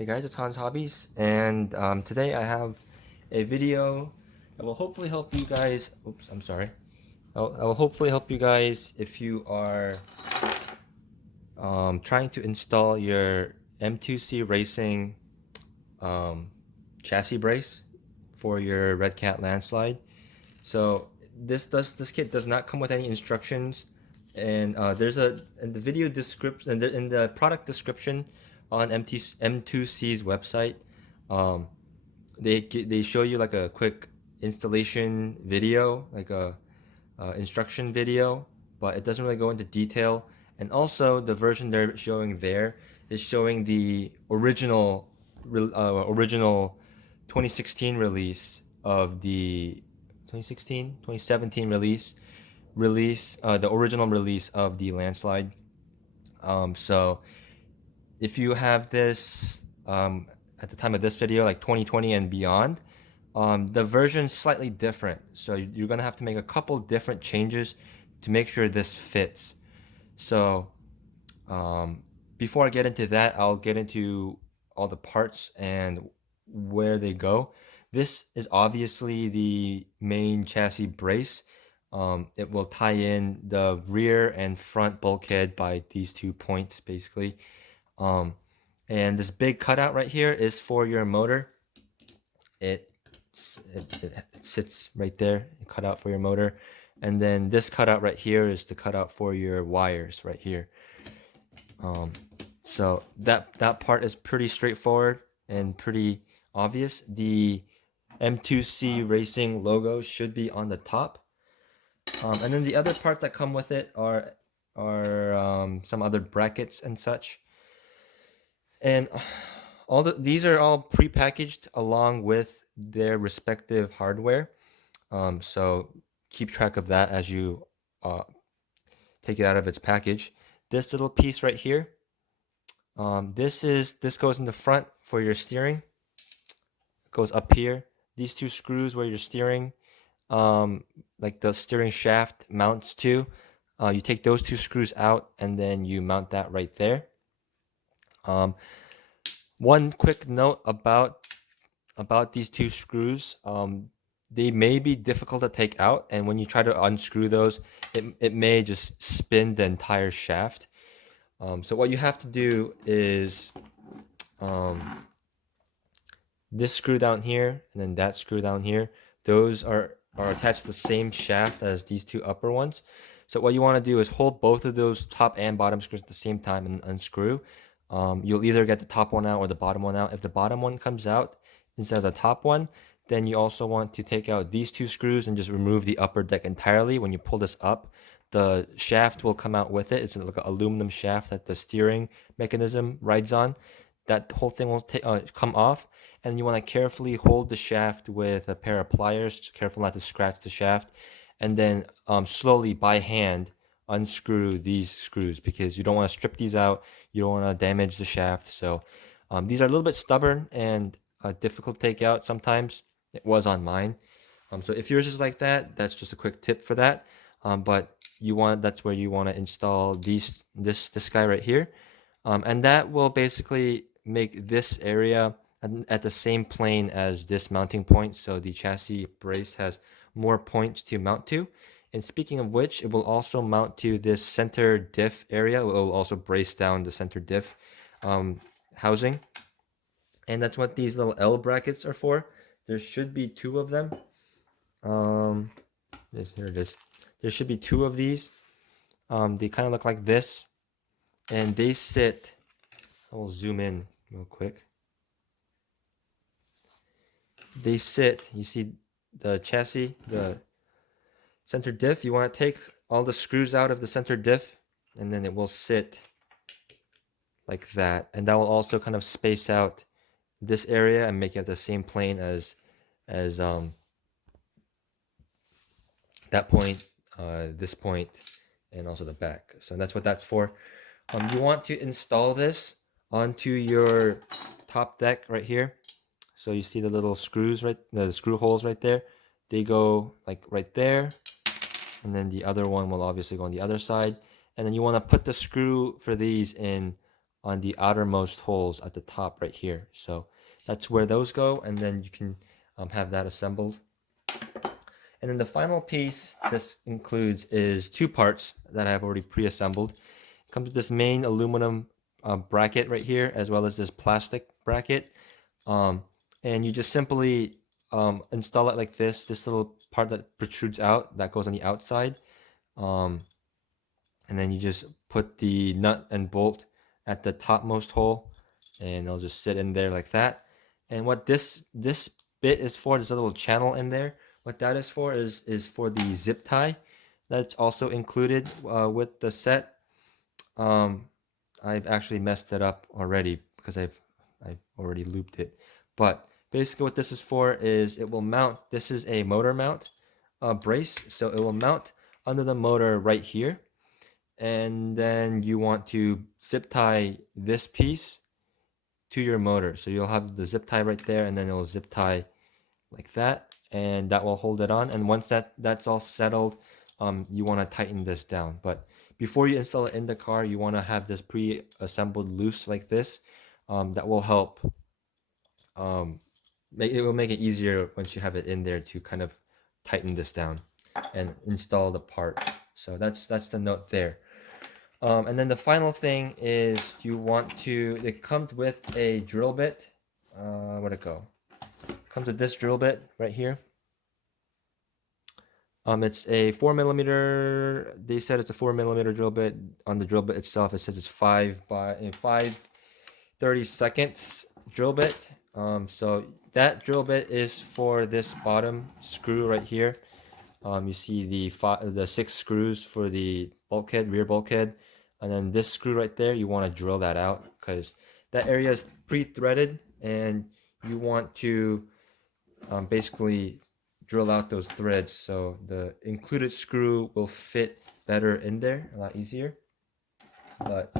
Hey guys, it's Hans Hobbies, and today I have a video that will hopefully help you guys. Oops, I'm sorry. I will hopefully help you guys if you are trying to install your M2C Racing um, chassis brace for your Redcat Landslide. So this kit does not come with any instructions, and there's a in the video description in the product description on M2C's website. Um, they show you like a quick installation video, like a instruction video, but it doesn't really go into detail. And also, the version they're showing there is showing the original 2016 release of the 2016 2017 release the original release of the Landslide. So if you have this at the time of this video, like 2020 and beyond, the version's slightly different. So you're gonna have to make a couple different changes to make sure this fits. So before I get into that, I'll get into all the parts and where they go. This is obviously the main chassis brace. It will tie in the rear and front bulkhead by these 2 points, basically. Um, and this big cutout right here is for your motor. It sits right there, cut out for your motor. And then this cutout right here is the cutout for your wires right here. So that part is pretty straightforward and pretty obvious. The M2C Racing logo should be on the top. And then the other parts that come with it are some other brackets and such. And these are all pre-packaged along with their respective hardware. So keep track of that as you take it out of its package. This little piece right here, this goes in the front for your steering. It goes up here. These 2 screws where your steering, like the steering shaft mounts to, you take those 2 screws out and then you mount that right there. One quick note about these 2 screws. They may be difficult to take out, and when you try to unscrew those, it may just spin the entire shaft. So what you have to do is this screw down here and then that screw down here, those are attached to the same shaft as these 2 upper ones. So what you want to do is hold both of those top and bottom screws at the same time and unscrew. You'll either get the top one out or the bottom one out. If the bottom one comes out instead of the top one, then you also want to take out these 2 screws and just remove the upper deck entirely. When you pull this up, the shaft will come out with it. It's like an aluminum shaft that the steering mechanism rides on. That whole thing will come off, and you want to carefully hold the shaft with a pair of pliers, careful not to scratch the shaft, and then slowly by hand unscrew these screws, because you don't want to strip these out, you don't want to damage the shaft. So these are a little bit stubborn and difficult to take out sometimes. It was on mine. So if yours is like that, that's just a quick tip for that. But that's where you want to install this guy right here, and that will basically make this area at the same plane as this mounting point. So the chassis brace has more points to mount to. And speaking of which, it will also mount to this center diff area. It will also brace down the center diff housing. And that's what these little L brackets are for. There should be 2 of them. Here it is. There should be 2 of these. They kind of look like this. And they sit, I will zoom in real quick. They sit, you see the chassis, the center diff. You want to take all the screws out of the center diff, and then it will sit like that. And that will also kind of space out this area and make it the same plane as that point, this point, and also the back. So that's what that's for. You want to install this onto your top deck right here. So you see the little screws, right? The screw holes right there. They go like right there, and then the other one will obviously go on the other side. And then you want to put the screw for these in on the outermost holes at the top right here. So that's where those go, and then you can have that assembled. And then the final piece this includes is two parts that I have already pre-assembled. It comes with this main aluminum bracket right here, as well as this plastic bracket. And you just simply install it like this little part that protrudes out, that goes on the outside. And then you just put the nut and bolt at the topmost hole, and it'll just sit in there like that. And what this bit is for, there's a little channel in there. What that is for is for the zip tie. That's also included with the set. I've actually messed it up already because I've already looped it. But basically what this is for is it will mount, this is a motor mount brace, so it will mount under the motor right here. And then you want to zip tie this piece to your motor. So you'll have the zip tie right there, and then it'll zip tie like that, and that will hold it on. And once that's all settled, you want to tighten this down. But before you install it in the car, you want to have this pre-assembled loose like this. That will help. It will make it easier once you have it in there to kind of tighten this down and install the part. So that's the note there. And then the final thing is you want to, it comes with a drill bit. Where'd it go? Comes with this drill bit right here. It's a 4mm. They said it's a 4mm drill bit. On the drill bit itself, it says it's 5/32 drill bit. So that drill bit is for this bottom screw right here. You see the 6 screws for the bulkhead, rear bulkhead, and then this screw right there. You want to drill that out because that area is pre-threaded, and you want to basically drill out those threads so the included screw will fit better in there, a lot easier. But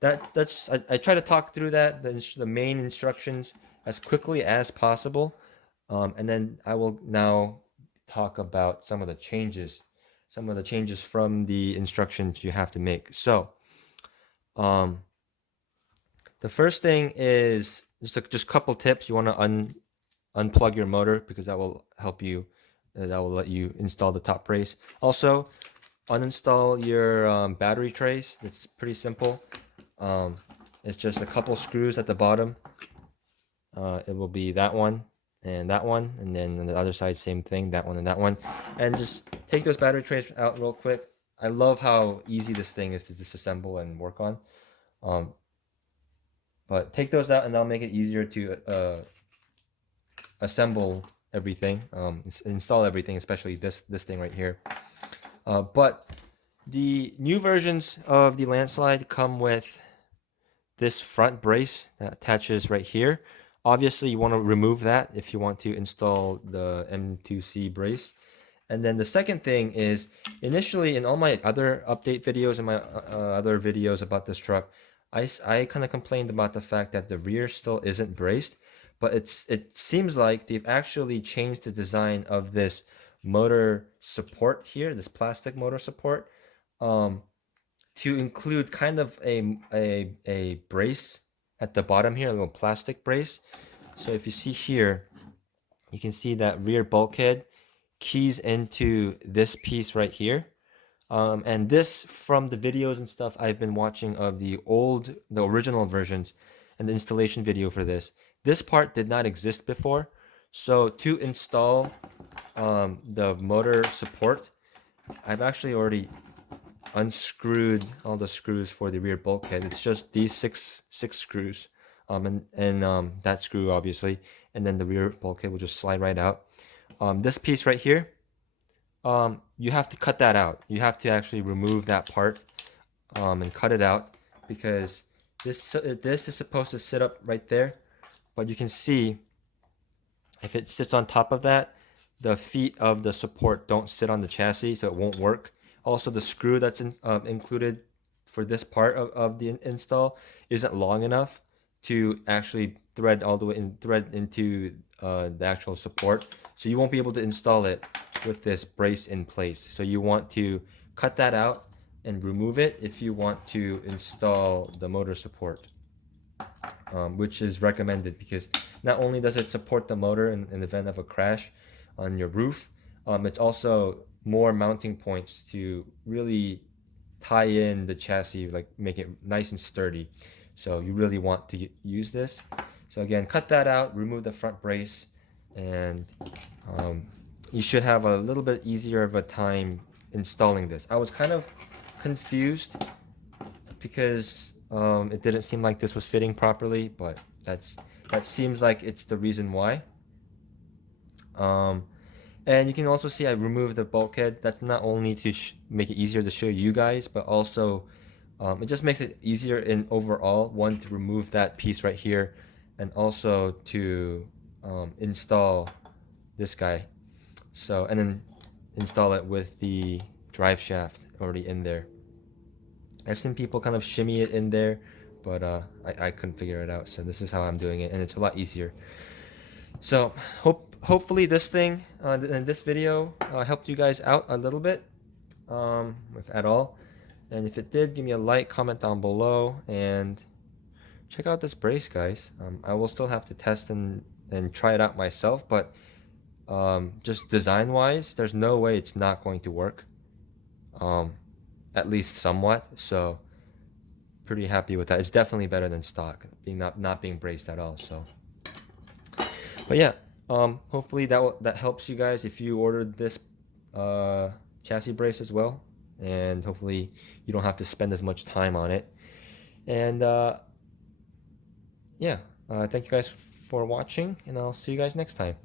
that's I try to talk through that, the main instructions, as quickly as possible, and then I will now talk about some of the changes from the instructions you have to make. So the first thing is just a couple tips. You want to unplug your motor because that will help you. That will let you install the top brace. Also, uninstall your battery trays. It's pretty simple. It's just a couple screws at the bottom. It will be that one, and then on the other side, same thing, that one and that one. And just take those battery trays out real quick. I love how easy this thing is to disassemble and work on. But take those out, and that'll make it easier to assemble everything, install everything, especially this thing right here. But the new versions of the Landslide come with this front brace that attaches right here. Obviously, you want to remove that if you want to install the M2C brace. And then the second thing is, initially in all my other update videos and my other videos about this truck, I kind of complained about the fact that the rear still isn't braced. But it seems like they've actually changed the design of this motor support here, this plastic motor support, to include kind of a brace at the bottom here, a little plastic brace. So if you see here, you can see that rear bulkhead keys into this piece right here. And this, from the videos and stuff I've been watching of the original versions and the installation video for this part did not exist before. So to install the motor support, I've actually already unscrewed all the screws for the rear bulkhead. It's just these six screws, and that screw obviously, and then the rear bulkhead will just slide right out. This piece right here, you have to cut that out. You have to actually remove that part and cut it out, because this is supposed to sit up right there. But you can see if it sits on top of that, the feet of the support don't sit on the chassis, so it won't work. Also, the screw that's included for this part of the install isn't long enough to actually thread all the way into the actual support. So you won't be able to install it with this brace in place. So you want to cut that out and remove it if you want to install the motor support. which is recommended because not only does it support the motor in the event of a crash on your roof, it's also more mounting points to really tie in the chassis, like make it nice and sturdy. So you really want to use this. So again, cut that out, remove the front brace, and you should have a little bit easier of a time installing this. I was kind of confused because it didn't seem like this was fitting properly, but that seems like it's the reason why. And you can also see I removed the bulkhead. That's not only to make it easier to show you guys, but also it just makes it easier in overall, one, to remove that piece right here, and also to install this guy. So, and then install it with the drive shaft already in there. I've seen people kind of shimmy it in there, but I couldn't figure it out. So this is how I'm doing it, and it's a lot easier. So hopefully this thing in this video helped you guys out a little bit, if at all. And if it did, give me a like, comment down below, and check out this brace, guys. I will still have to test and try it out myself, but just design wise, there's no way it's not going to work, at least somewhat. So pretty happy with that. It's definitely better than stock, being not being braced at all. So but yeah, hopefully that helps you guys if you ordered this chassis brace as well, and hopefully you don't have to spend as much time on it. And yeah, thank you guys for watching, and I'll see you guys next time.